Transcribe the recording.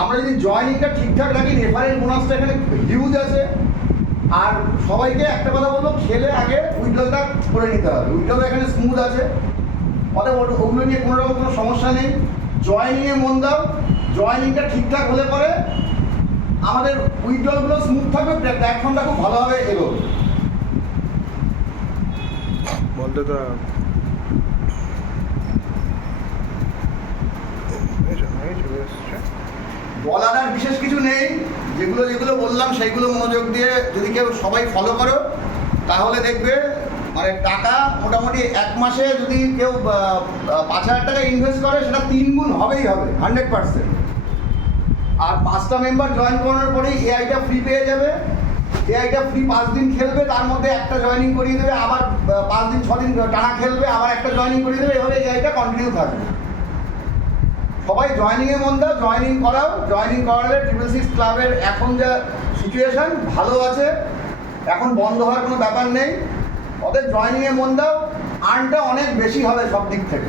আমরা যদি জয়েনিংটা ঠিকঠাক রাখি, রেফারেল বোনাসটা এখানে হিউজ আছে। আর সবাইকে একটা কথা বলবো, খেলে আগে উইথড্রলটা করে নিতে হবে। উইথড্রল এখানে স্মুথ আছে, অতএব ওগুলো নিয়ে কোনো রকম কোনো সমস্যা নেই। জয়েনিংয়ে মন দাও, জয়েনিংটা ঠিকঠাক হলে পরে আমাদের উইথড্রলগুলো স্মুথ থাকবে, প্ল্যাটফর্মটা খুব ভালোভাবে এগোবে। বলতে তো বলার আর বিশেষ কিছু নেই। যেগুলো যেগুলো বললাম সেইগুলো মনোযোগ দিয়ে যদি কেউ সবাই ফলো করো, তাহলে দেখবে মানে টাকা মোটামুটি এক মাসে যদি কেউ 5,000 টাকা ইনভেস্ট করে, সেটা 3 গুণ হবেই হবে 100%। আর 5টা মেম্বার জয়েন করানোর পরেই এআইটা ফ্রি পেয়ে যাবে। এআইটা ফ্রি 5 দিন খেলবে, তার মধ্যে একটা জয়েনিং করিয়ে দেবে, আবার 5 দিন 6 দিন টানা খেলবে, আবার একটা জয়েনিং করিয়ে দেবে, এভাবে এআইটা কন্টিনিউ থাকবে। সবাই জয়েনিংয়ে মন দাও, জয়েনিং করাও। জয়েনিং করালে 666 ক্লাবের এখন যা সিচুয়েশান ভালো আছে, এখন বন্ধ হওয়ার কোনো ব্যাপার নেই। ওদের জয়েনিংয়ে মন দাও, আর্নটা অনেক বেশি হবে সব দিক থেকে।